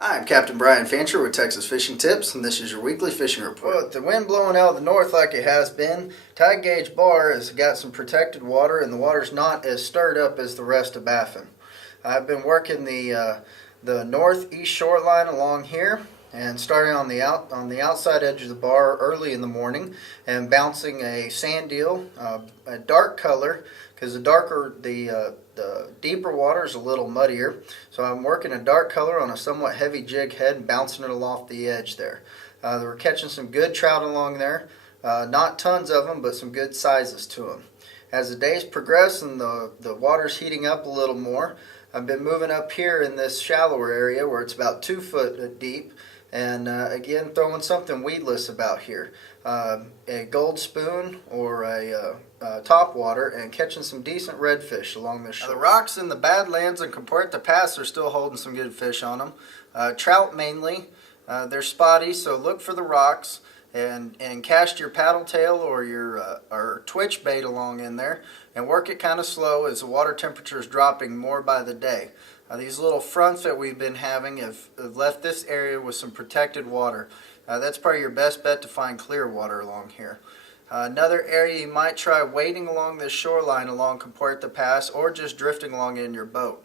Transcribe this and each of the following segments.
I'm Captain Brian Fancher with Texas Fishing Tips, and this is your weekly fishing report. Well, with the wind blowing out of the north like it has been, tide gauge bar has got some protected water, and the water's not as stirred up as the rest of Baffin. I've been working the northeast shoreline along here, and starting on the outside edge of the bar early in the morning, and bouncing a sand eel, a dark color, because the deeper water is a little muddier. So I'm working a dark color on a somewhat heavy jig head and bouncing it off the edge there. We're catching some good trout along there, not tons of them, but some good sizes to them. As the days progress and the water's heating up a little more, I've been moving up here in this shallower area where it's about 2 foot deep, and again throwing something weedless about here, a gold spoon or a top water, and catching some decent redfish along the shore. The rocks in the Badlands and Capt Pass are still holding some good fish on them. Trout mainly. They're spotty, so look for the rocks and cast your paddle tail or your or twitch bait along in there, and work it kind of slow as the water temperature is dropping more by the day. These little fronts that we've been having have left this area with some protected water. That's probably your best bet to find clear water along here. Another area you might try wading along this shoreline along Capt Pass, or just drifting along in your boat.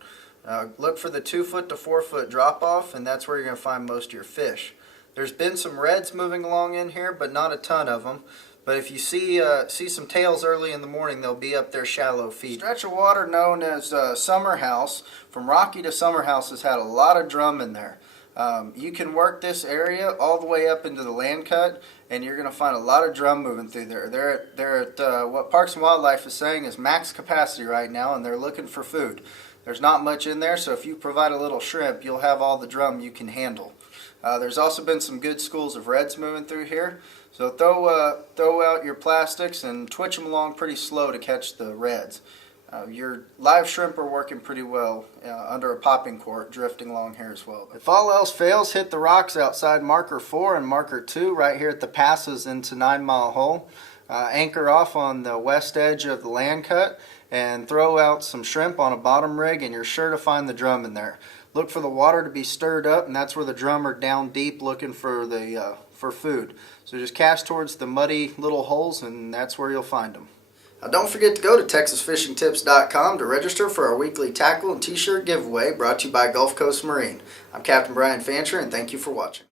Look for the 2 foot to 4 foot drop off, and that's where you're going to find most of your fish. There's been some reds moving along in here, but not a ton of them. But if you see some tails early in the morning, they'll be up there shallow feeding. Stretch of water known as Summer House, from Rocky to Summer House, has had a lot of drum in there. You can work this area all the way up into the land cut, and you're going to find a lot of drum moving through there. They're at what Parks and Wildlife is saying is max capacity right now, and they're looking for food. There's not much in there, so if you provide a little shrimp, you'll have all the drum you can handle. There's also been some good schools of reds moving through here, so throw out your plastics and twitch them along pretty slow to catch the reds. Your live shrimp are working pretty well under a popping cork, drifting along here as well. If all else fails, hit the rocks outside marker 4 and marker 2 right here at the passes into 9 Mile Hole. Anchor off on the west edge of the land cut and throw out some shrimp on a bottom rig, and you're sure to find the drum in there. Look for the water to be stirred up, and that's where the drum are down deep looking for for food. So just cast towards the muddy little holes, and that's where you'll find them. Don't forget to go to TexasFishingTips.com to register for our weekly tackle and t-shirt giveaway brought to you by Gulf Coast Marine. I'm Captain Brian Fancher, and thank you for watching.